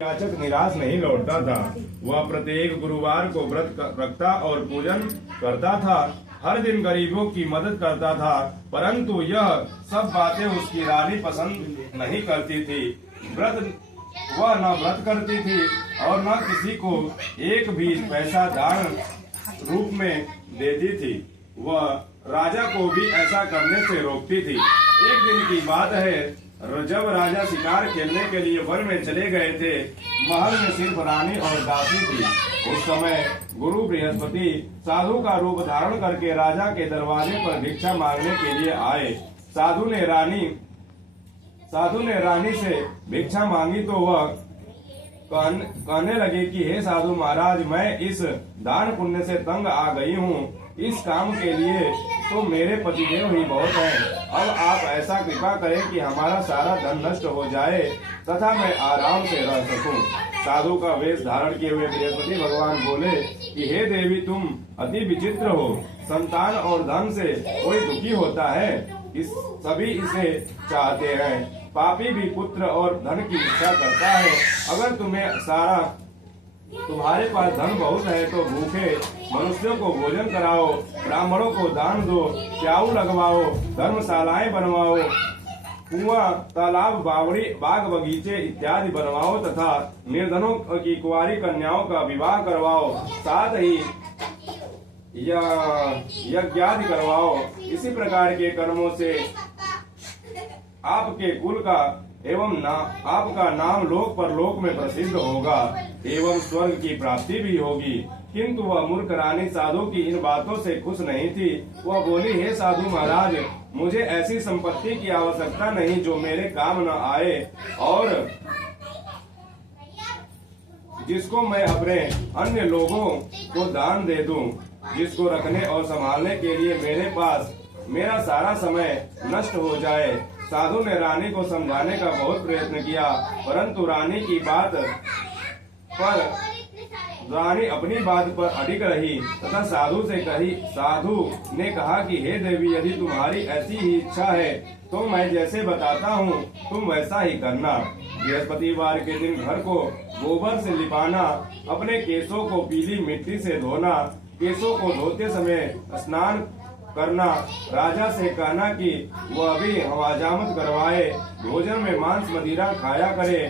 याचक निराश नहीं लौटता था। वह प्रत्येक गुरुवार को व्रत रखता और पूजन करता था। हर दिन गरीबों की मदद करता था, परंतु यह सब बातें उसकी रानी पसंद नहीं करती थी। वह न व्रत करती थी और न किसी को एक भी पैसा दान रूप में देती थी। वह राजा को भी ऐसा करने से रोकती थी। एक दिन की बात है, जब राजा शिकार खेलने के लिए वन में चले गए थे। महल में सिर्फ रानी और दासी थी। उस समय गुरु बृहस्पति साधु का रूप धारण करके राजा के दरवाजे पर भिक्षा मांगने के लिए आए। साधु ने रानी से भिक्षा मांगी तो वह कहने लगे कि हे साधु महाराज, मैं इस दान पुण्य से तंग आ गई हूँ। इस काम के लिए तो मेरे पतिदेव ही बहुत हैं। अब आप ऐसा कृपा करें कि हमारा सारा धन नष्ट हो जाए तथा मैं आराम से रह सकूं। साधु का वेश धारण किए हुए बृहस्पति भगवान बोले कि हे देवी, तुम अति विचित्र हो। संतान और धन से कोई दुखी होता है, सभी इसे चाहते हैं। पापी भी पुत्र और धन की इच्छा करता है। अगर तुम्हारे पास धन बहुत है तो भूखे मनुष्यों को भोजन कराओ, ब्राह्मणों को दान दो, प्याऊ लगवाओ, धर्मशालाएं बनवाओ, कुआं, तालाब, बाग बगीचे इत्यादि बनवाओ तथा निर्धनों की कुंवारी कन्याओं का विवाह करवाओ, साथ ही यज्ञादि करवाओ। इसी प्रकार के कर्मों से आपके कुल का एवं आपका नाम लोक परलोक में प्रसिद्ध होगा एवं स्वर्ग की प्राप्ति भी होगी। किंतु वह मूर्ख रानी साधु की इन बातों से खुश नहीं थी। वह बोली, हे साधु महाराज, मुझे ऐसी संपत्ति की आवश्यकता नहीं जो मेरे काम न आए और जिसको मैं अपने अन्य लोगों को दान दे दूं, जिसको रखने और संभालने के लिए मेरे पास मेरा सारा समय नष्ट हो जाए। साधु ने रानी को समझाने का बहुत प्रयत्न किया, परंतु रानी अपनी बात पर अडिग रही तथा साधु ने कहा कि हे देवी, यदि तुम्हारी ऐसी ही इच्छा है तो मैं जैसे बताता हूँ तुम वैसा ही करना। बृहस्पतिवार के दिन घर को गोबर से लिपाना, अपने केसों को पीली मिट्टी से धोना, केसों को धोते समय स्नान करना, राजा से कहना कि वह भी हवाजामत करवाए, भोजन में मांस मदिरा खाया करे,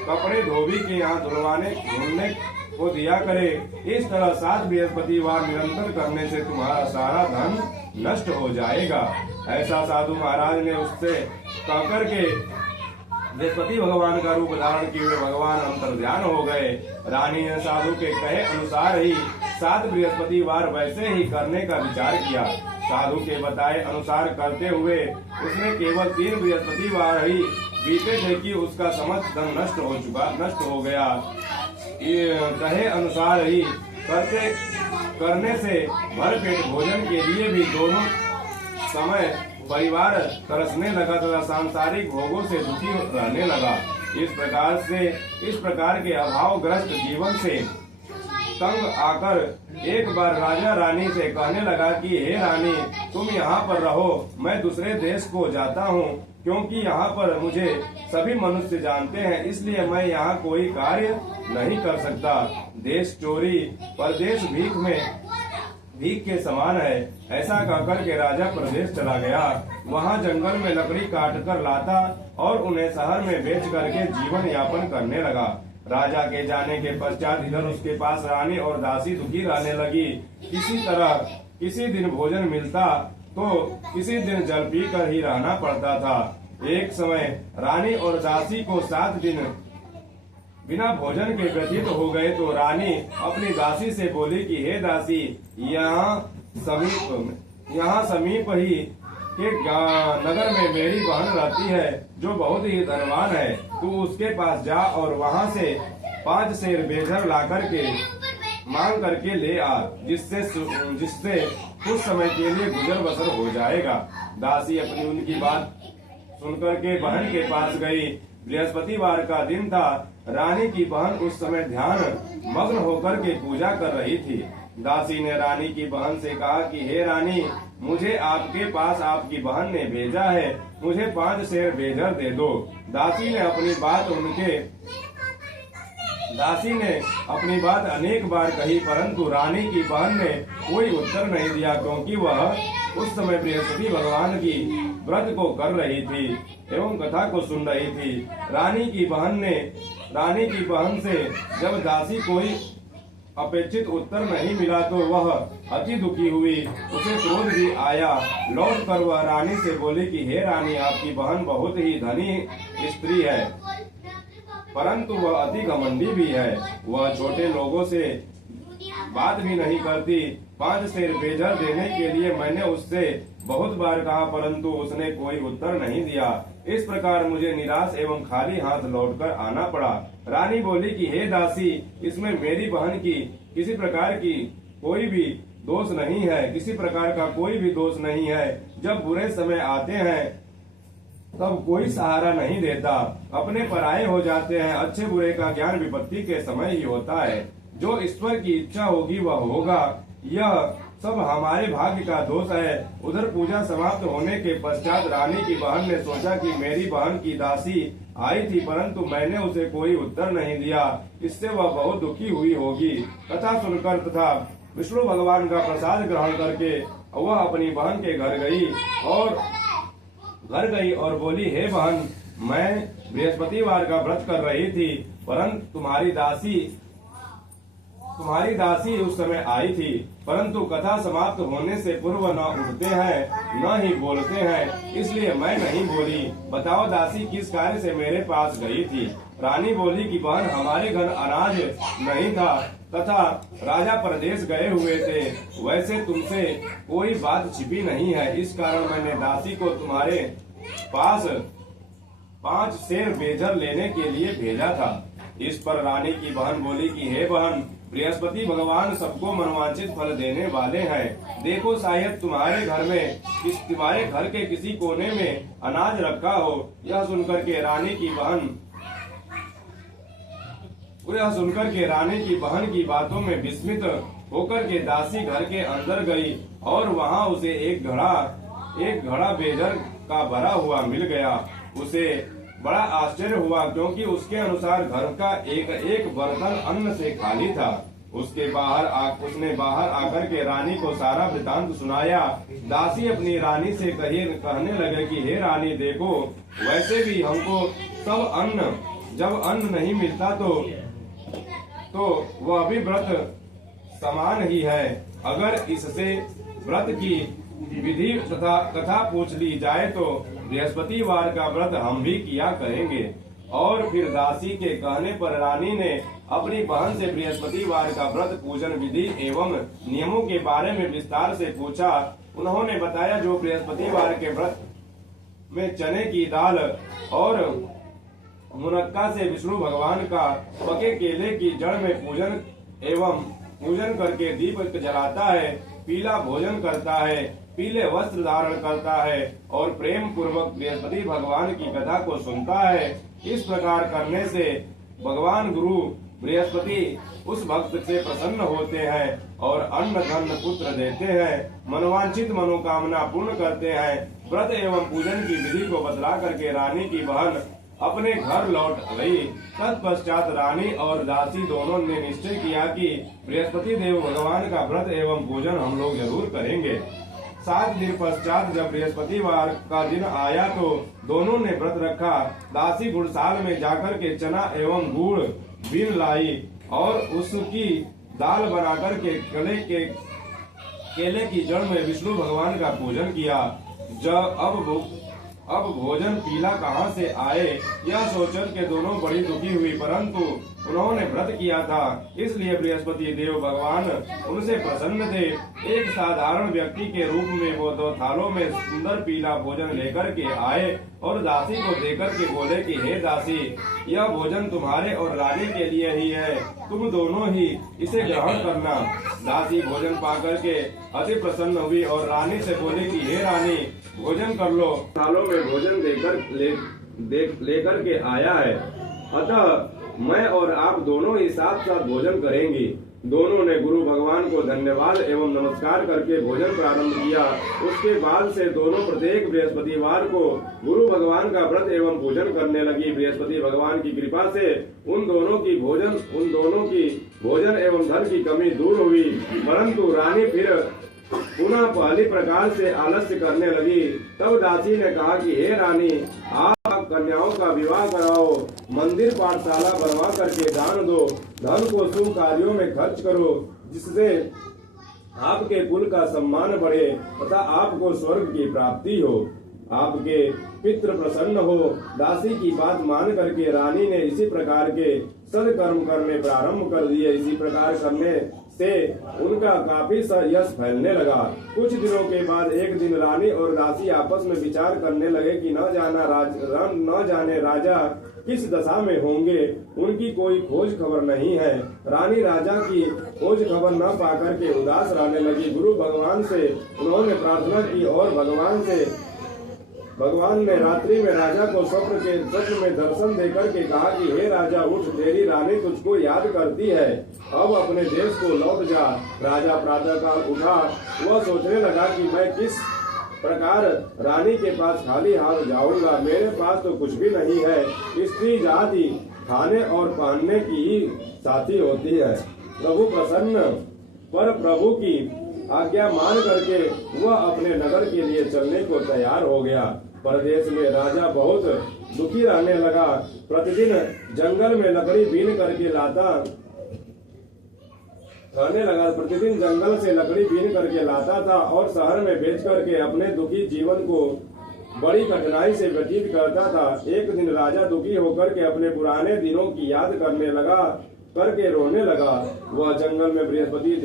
कपड़े धोबी के यहाँ धुलने को दिया करे। इस तरह 7 बृहस्पतिवार निरंतर करने से तुम्हारा सारा धन नष्ट हो जाएगा। ऐसा साधु महाराज ने उससे कहकर के बृहस्पति भगवान का रूप धारण किए हुए भगवान अंतर्ध्यान हो गए। रानी ने साधु के कहे अनुसार ही 7 बृहस्पतिवार वैसे ही करने का विचार किया। साधु के बताए अनुसार करते हुए उसने केवल 3 बृहस्पतिवार ही बीते थे कि उसका समस्त धन नष्ट हो गया। कहे अनुसार ही करने से भरपेट भोजन के लिए भी दोनों समय परिवार तरसने लगा तथा सांसारिक भोगों से दुखी रहने लगा। इस प्रकार के अभावग्रस्त जीवन से तंग आकर एक बार राजा रानी से कहने लगा कि हे रानी, तुम यहाँ पर रहो, मैं दूसरे देश को जाता हूँ, क्योंकि यहाँ पर मुझे सभी मनुष्य जानते हैं, इसलिए मैं यहाँ कोई कार्य नहीं कर सकता। देश चोरी परदेश भीख के समान है। ऐसा कहकर के राजा प्रदेश चला गया। वहाँ जंगल में लकड़ी काट कर लाता और उन्हें शहर में बेच करके जीवन यापन करने लगा। राजा के जाने के पश्चात इधर उसके पास रानी और दासी दुखी रहने लगी। किसी दिन भोजन मिलता तो किसी दिन जल पी कर ही रहना पड़ता था। एक समय रानी और दासी को 7 दिन बिना भोजन के व्यतीत हो गए तो रानी अपनी दासी से बोली कि हे दासी, यहाँ समीप ही के नगर में मेरी बहन रहती है जो बहुत ही धनवान है। तू उसके पास जा और वहाँ से 5 शेर बेजर ला करके मांग करके ले आ, जिससे कुछ समय के लिए गुजर बसर हो जाएगा। दासी अपनी उनकी बात सुनकर के बहन के पास गई। बृहस्पतिवार का दिन था। रानी की बहन उस समय ध्यान मग्न होकर के पूजा कर रही थी। दासी ने रानी की बहन से कहा कि हे रानी, मुझे आपके पास आपकी बहन ने भेजा है, मुझे 5 शेर बेजर दे दो। दासी ने अपनी बात दासी ने अपनी बात अनेक बार कही, परंतु रानी की बहन ने कोई उत्तर नहीं दिया, क्योंकि वह उस समय बृहस्पति भगवान की व्रत को कर रही थी एवं कथा को सुन रही थी। रानी की बहन से जब दासी कोई अपेक्षित उत्तर नहीं मिला तो वह अति दुखी हुई। उसे क्रोध भी आया। लौट कर वह रानी से बोली कि हे रानी, आपकी बहन बहुत ही धनी स्त्री है, परंतु वह अति घमंडी भी है। वह छोटे लोगों से बात भी नहीं करती। 5 सेर बेजर देने के लिए मैंने उससे बहुत बार कहा, परंतु उसने कोई उत्तर नहीं दिया। इस प्रकार मुझे निराश एवं खाली हाथ लौटकर आना पड़ा। रानी बोली कि हे दासी, इसमें मेरी बहन की किसी प्रकार की कोई भी दोष नहीं है, किसी प्रकार का कोई भी दोष नहीं है। जब बुरे समय आते हैं तब कोई सहारा नहीं देता, अपने पराये हो जाते हैं। अच्छे बुरे का ज्ञान विपत्ति के समय ही होता है। जो ईश्वर की इच्छा होगी वह होगा। यह सब हमारे भाग्य का दोष है। उधर पूजा समाप्त होने के पश्चात रानी की बहन ने सोचा कि मेरी बहन की दासी आई थी, परंतु मैंने उसे कोई उत्तर नहीं दिया, इससे वह बहुत दुखी हुई होगी। कथा सुनकर तथा विष्णु भगवान का प्रसाद ग्रहण करके वह अपनी बहन के घर गई और बोली, हे बहन, मैं बृहस्पतिवार का व्रत कर रही थी, परंतु तुम्हारी दासी उस समय आई थी, परंतु कथा समाप्त होने से पूर्व न उठते हैं न ही बोलते हैं, इसलिए मैं नहीं बोली। बताओ दासी किस कार्य से मेरे पास गई थी? रानी बोली कि बहन, हमारे घर अनाज नहीं था तथा राजा प्रदेश गए हुए थे। वैसे तुमसे कोई बात छिपी नहीं है, इस कारण मैंने दासी को तुम्हारे पास 5 सेर बेजर लेने के लिए भेजा था। इस पर रानी की बहन बोली कि हे बहन, बृहस्पति भगवान सबको मनोवांछित फल देने वाले हैं। देखो, शायद तुम्हारे घर के किसी कोने में अनाज रखा हो। यह सुनकर के रानी की बहन की बातों में विस्मित होकर के दासी घर के अंदर गई और वहां उसे एक घड़ा बेजर का भरा हुआ मिल गया। उसे बड़ा आश्चर्य हुआ, क्योंकि उसके अनुसार घर का एक बर्तन अन्न से खाली था। उसने बाहर आकर के रानी को सारा वृतांत सुनाया। दासी अपनी रानी से कहने लगे कि हे रानी, देखो, वैसे भी हमको जब अन्न नहीं मिलता तो वह भी व्रत समान ही है। अगर इससे व्रत की विधि तथा कथा पूछ ली जाए तो बृहस्पतिवार का व्रत हम भी किया करेंगे। और फिर दासी के कहने पर रानी ने अपनी बहन से बृहस्पतिवार का व्रत पूजन विधि एवं नियमों के बारे में विस्तार से पूछा। उन्होंने बताया, जो बृहस्पतिवार के व्रत में चने की दाल और मुनक्का से विष्णु भगवान का पके केले की जड़ में पूजन करके दीप जलाता है, पीला भोजन करता है, पीले वस्त्र धारण करता है और प्रेम पूर्वक बृहस्पति भगवान की कथा को सुनता है। इस प्रकार करने से भगवान गुरु बृहस्पति उस भक्त से प्रसन्न होते हैं और अन्न धन पुत्र देते हैं, मनोवांछित मनोकामना पूर्ण करते हैं। व्रत एवं पूजन की विधि को बतला करके रानी की बहन अपने घर लौट गई। तत्पश्चात रानी और दासी दोनों ने निश्चय किया कि बृहस्पति देव भगवान का व्रत एवं पूजन हम लोग जरूर करेंगे। 7 दिन पश्चात जब बृहस्पतिवार का दिन आया तो दोनों ने व्रत रखा। दासी गुड़साल में जाकर के चना एवं गुड़ बीन लाई और उसकी दाल बनाकर के केले की जड़ में विष्णु भगवान का पूजन किया। अब भोजन पीला कहाँ से आए, यह सोचकर के दोनों बड़ी दुखी हुई, परंतु उन्होंने व्रत किया था, इसलिए बृहस्पति देव भगवान उनसे प्रसन्न थे। एक साधारण व्यक्ति के रूप में वो 2 थालों में सुंदर पीला भोजन लेकर के आए और दासी को देकर के बोले कि हे दासी, यह भोजन तुम्हारे और रानी के लिए ही है, तुम दोनों ही इसे ग्रहण करना। दासी भोजन पाकर के अति प्रसन्न हुई और रानी से बोली कि हे रानी, भोजन कर लो। थालों में भोजन लेकर के आया है। अतः मैं और आप दोनों ही साथ साथ भोजन करेंगे। दोनों ने गुरु भगवान को धन्यवाद एवं नमस्कार करके भोजन प्रारंभ किया। उसके बाद से दोनों प्रत्येक बृहस्पतिवार को गुरु भगवान का व्रत एवं पूजन करने लगी। बृहस्पति भगवान की कृपा से उन दोनों की भोजन एवं धन की कमी दूर हुई। परंतु रानी फिर पुनः पहली प्रकार से आलस्य करने लगी। तब दासी ने कहा कि हे रानी, आप कन्याओं का विवाह कराओ, मंदिर पाठशाला बनवा करके दान दो, धन को शुभ कार्यों में खर्च करो, जिससे आपके कुल का सम्मान बढ़े तथा आपको स्वर्ग की प्राप्ति हो, आपके पितृ प्रसन्न हो। दासी की बात मान करके रानी ने इसी प्रकार के सदकर्म करने प्रारंभ कर दिए। इसी प्रकार करने से उनका काफी यश फैलने लगा। कुछ दिनों के बाद एक दिन रानी और दासी आपस में विचार करने लगे कि न जाने राजा किस दशा में होंगे, उनकी कोई खोज खबर नहीं है। रानी राजा की खोज खबर न पाकर के उदास रहने लगी। गुरु भगवान से उन्होंने प्रार्थना की और भगवान ने रात्रि में राजा को स्वप्न में दर्शन देकर के कहा कि हे राजा, उठ, तेरी रानी तुझको याद करती है, अब अपने देश को लौट जा। राजा प्रातःकाल उठा। वह सोचने लगा कि मैं किस प्रकार रानी के पास खाली हाथ जाऊंगा, मेरे पास तो कुछ भी नहीं है। स्त्री जाति खाने और पहनने की ही साथी होती है। प्रभु प्रसन्न पर प्रभु की आज्ञा मान करके वह अपने नगर के लिए चलने को तैयार हो गया। परदेश में राजा बहुत दुखी रहने लगा। प्रतिदिन जंगल में लकड़ी बीन करके लाता था और शहर में बेच करके अपने दुखी जीवन को बड़ी कठिनाई से व्यतीत करता था। एक दिन राजा दुखी होकर के अपने पुराने दिनों की याद करके रोने लगा। वह जंगल में बृहस्पति